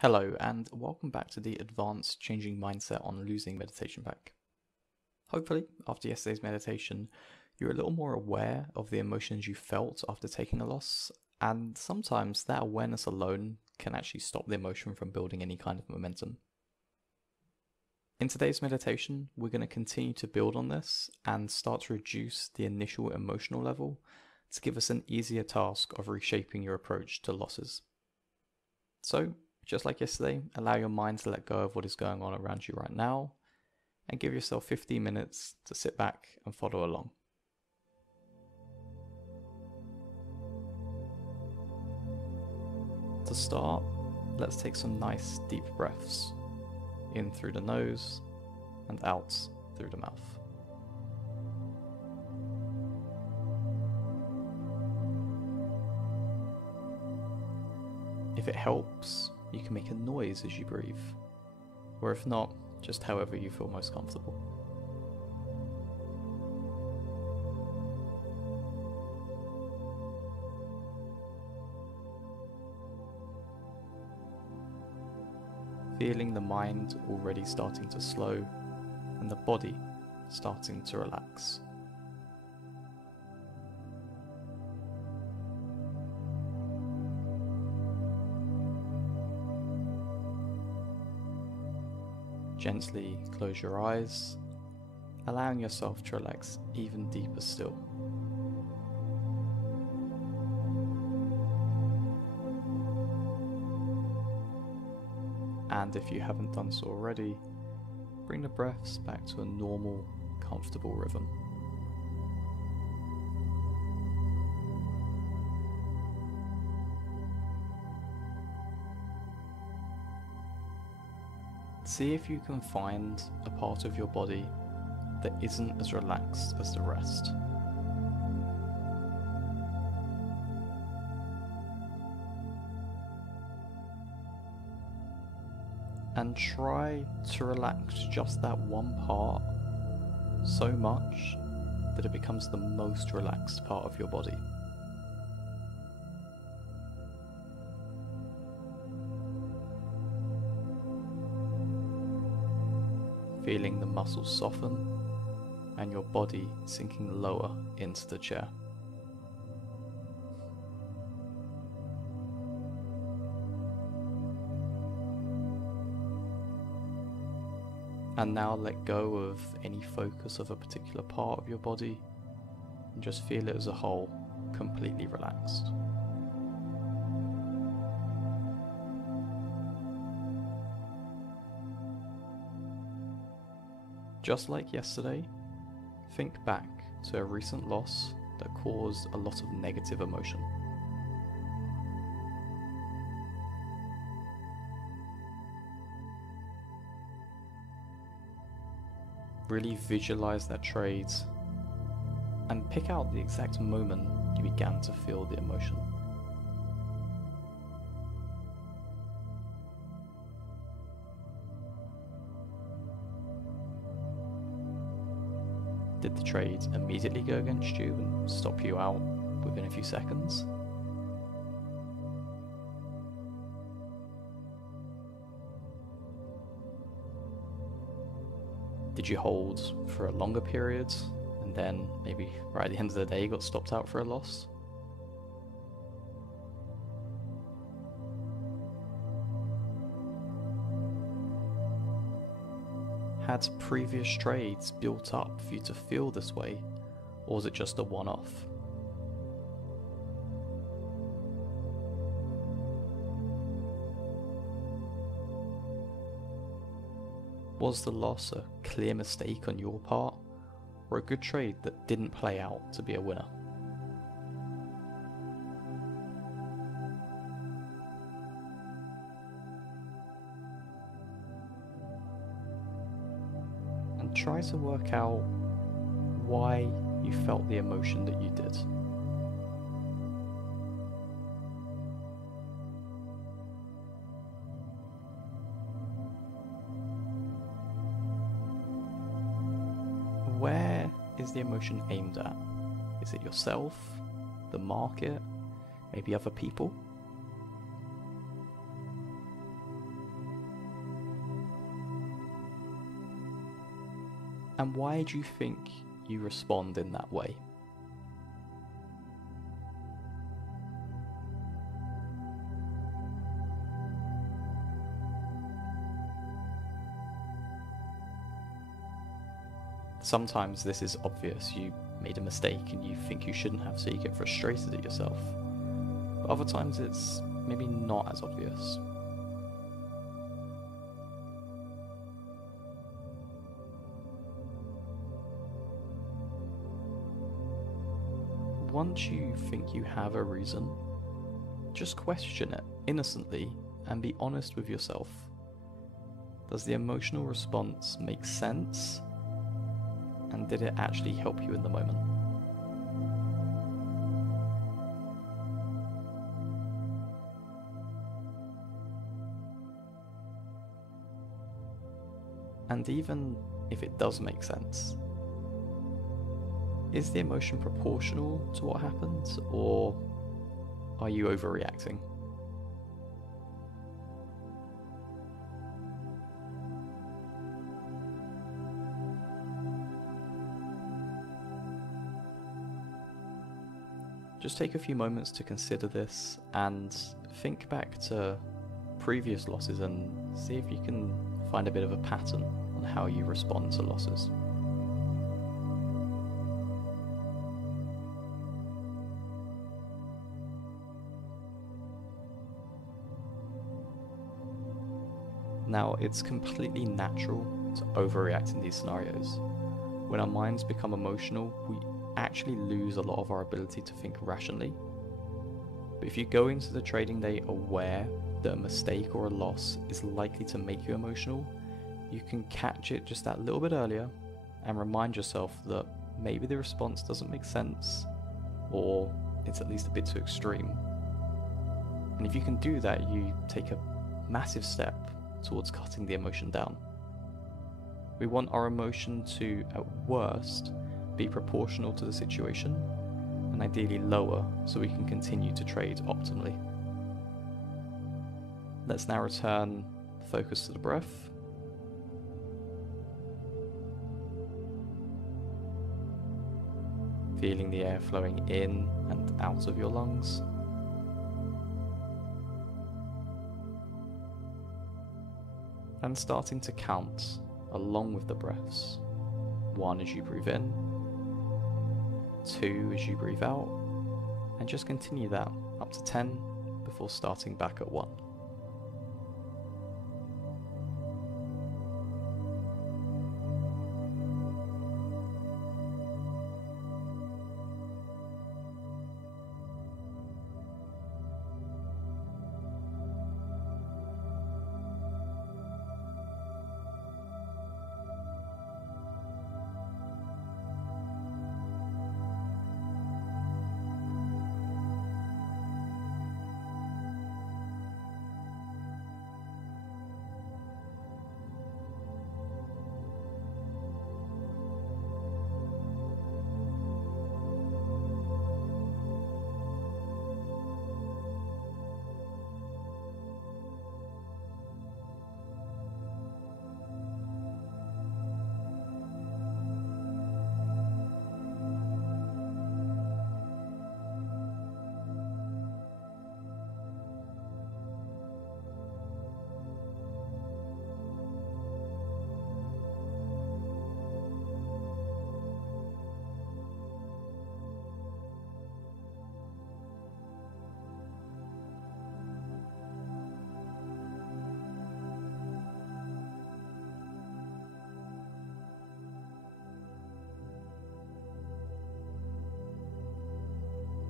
Hello, and welcome back to the Advanced Changing Mindset on Losing meditation pack. Hopefully, after yesterday's meditation, you're a little more aware of the emotions you felt after taking a loss, and sometimes that awareness alone can actually stop the emotion from building any kind of momentum. In today's meditation, we're going to continue to build on this and start to reduce the initial emotional level to give us an easier task of reshaping your approach to losses. So, just like yesterday, allow your mind to let go of what is going on around you right now and give yourself 15 minutes to sit back and follow along. To start, let's take some nice deep breaths in through the nose and out through the mouth. If it helps, you can make a noise as you breathe, or if not, just however you feel most comfortable. Feeling the mind already starting to slow and the body starting to relax. Gently close your eyes, allowing yourself to relax even deeper still. And if you haven't done so already, bring the breaths back to a normal, comfortable rhythm. See if you can find a part of your body that isn't as relaxed as the rest. And try to relax just that one part so much that it becomes the most relaxed part of your body. Feeling the muscles soften and your body sinking lower into the chair. And now let go of any focus of a particular part of your body and just feel it as a whole, completely relaxed. Just like yesterday, think back to a recent loss that caused a lot of negative emotion. Really visualize that trade and pick out the exact moment you began to feel the emotion. Did the trade immediately go against you and stop you out within a few seconds? Did you hold for a longer period and then maybe right at the end of the day got stopped out for a loss? Had previous trades built up for you to feel this way, or was it just a one-off? Was the loss a clear mistake on your part, or a good trade that didn't play out to be a winner? And try to work out why you felt the emotion that you did. Where is the emotion aimed at? Is it yourself, the market, maybe other people? And why do you think you respond in that way? Sometimes this is obvious, you made a mistake and you think you shouldn't have, so you get frustrated at yourself. But other times it's maybe not as obvious. Once you think you have a reason, just question it innocently and be honest with yourself. Does the emotional response make sense? And did it actually help you in the moment? And even if it does make sense, is the emotion proportional to what happened, or are you overreacting? Just take a few moments to consider this and think back to previous losses and see if you can find a bit of a pattern on how you respond to losses. Now, it's completely natural to overreact in these scenarios. When our minds become emotional, we actually lose a lot of our ability to think rationally. But if you go into the trading day aware that a mistake or a loss is likely to make you emotional, you can catch it just that little bit earlier and remind yourself that maybe the response doesn't make sense, or it's at least a bit too extreme. And if you can do that, you take a massive step towards cutting the emotion down. We want our emotion to, at worst, be proportional to the situation, and ideally lower so we can continue to trade optimally. Let's now return the focus to the breath. Feeling the air flowing in and out of your lungs. And starting to count along with the breaths. 1 as you breathe in, 2 as you breathe out, and just continue that up to 10 before starting back at 1.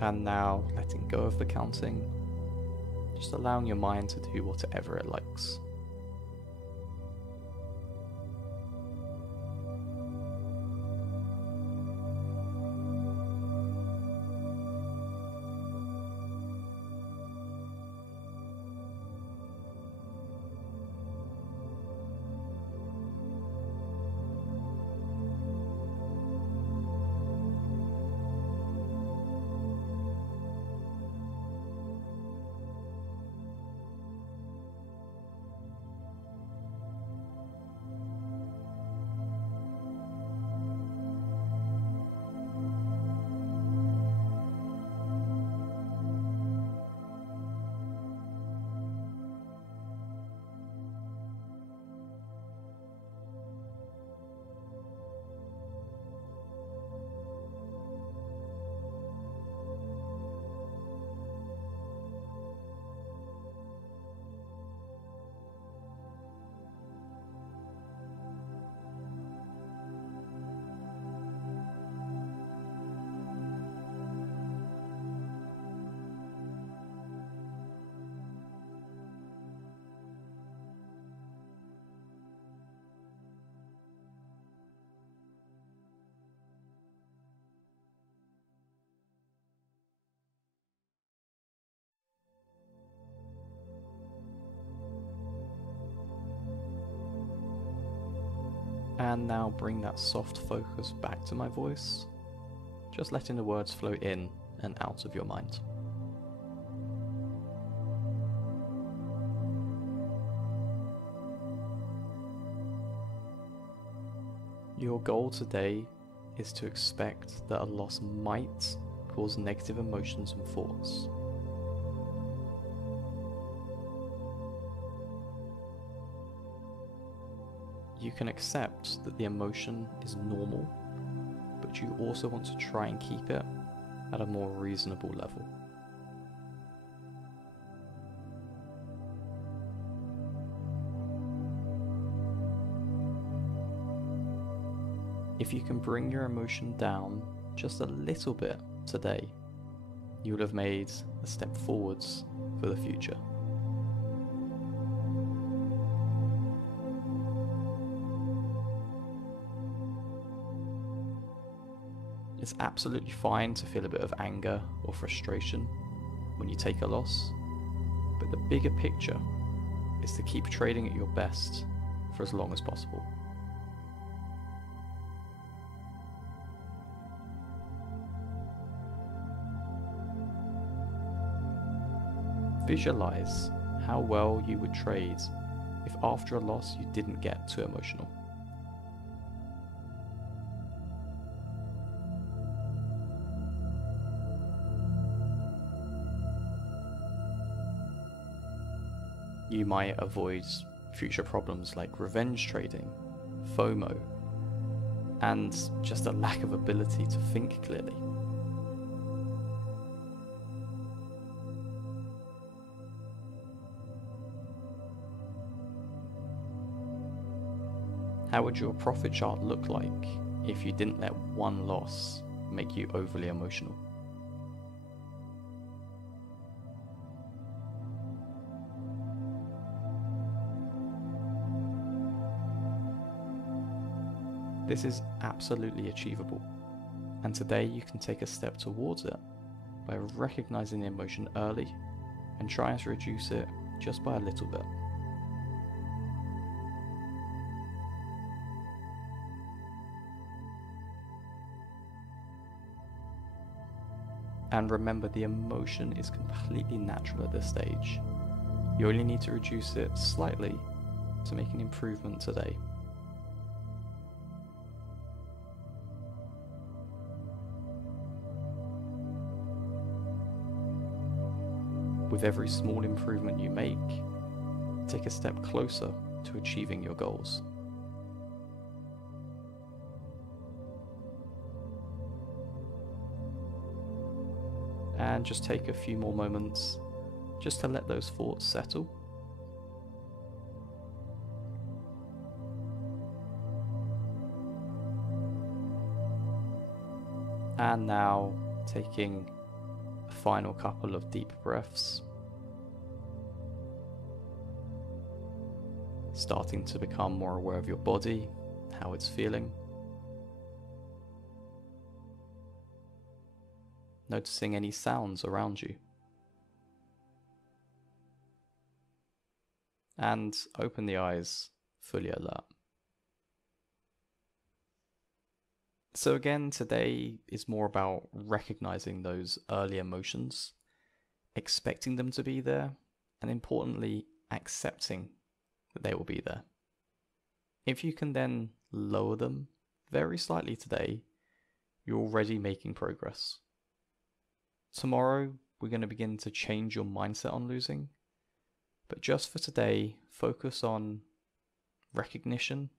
And now letting go of the counting, just allowing your mind to do whatever it likes. And now bring that soft focus back to my voice, just letting the words flow in and out of your mind. Your goal today is to expect that a loss might cause negative emotions and thoughts. You can accept that the emotion is normal, but you also want to try and keep it at a more reasonable level. If you can bring your emotion down just a little bit today, you will have made a step forwards for the future. It's absolutely fine to feel a bit of anger or frustration when you take a loss, but the bigger picture is to keep trading at your best for as long as possible. Visualize how well you would trade if after a loss you didn't get too emotional. You might avoid future problems like revenge trading, FOMO, and just a lack of ability to think clearly. How would your profit chart look like if you didn't let one loss make you overly emotional? This is absolutely achievable, and today you can take a step towards it by recognizing the emotion early and trying to reduce it just by a little bit. And remember, the emotion is completely natural at this stage. You only need to reduce it slightly to make an improvement today. With every small improvement you make, take a step closer to achieving your goals. And just take a few more moments just to let those thoughts settle. And now taking a final couple of deep breaths, starting to become more aware of your body, how it's feeling. Noticing any sounds around you. And open the eyes, fully alert. So again, today is more about recognizing those early emotions, expecting them to be there, and importantly, accepting that they will be there. If you can then lower them very slightly today, you're already making progress. Tomorrow, we're going to begin to change your mindset on losing, but just for today, focus on recognition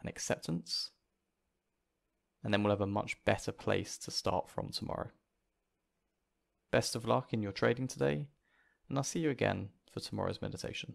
and acceptance, and then we'll have a much better place to start from tomorrow. Best of luck in your trading today, and I'll see you again for tomorrow's meditation.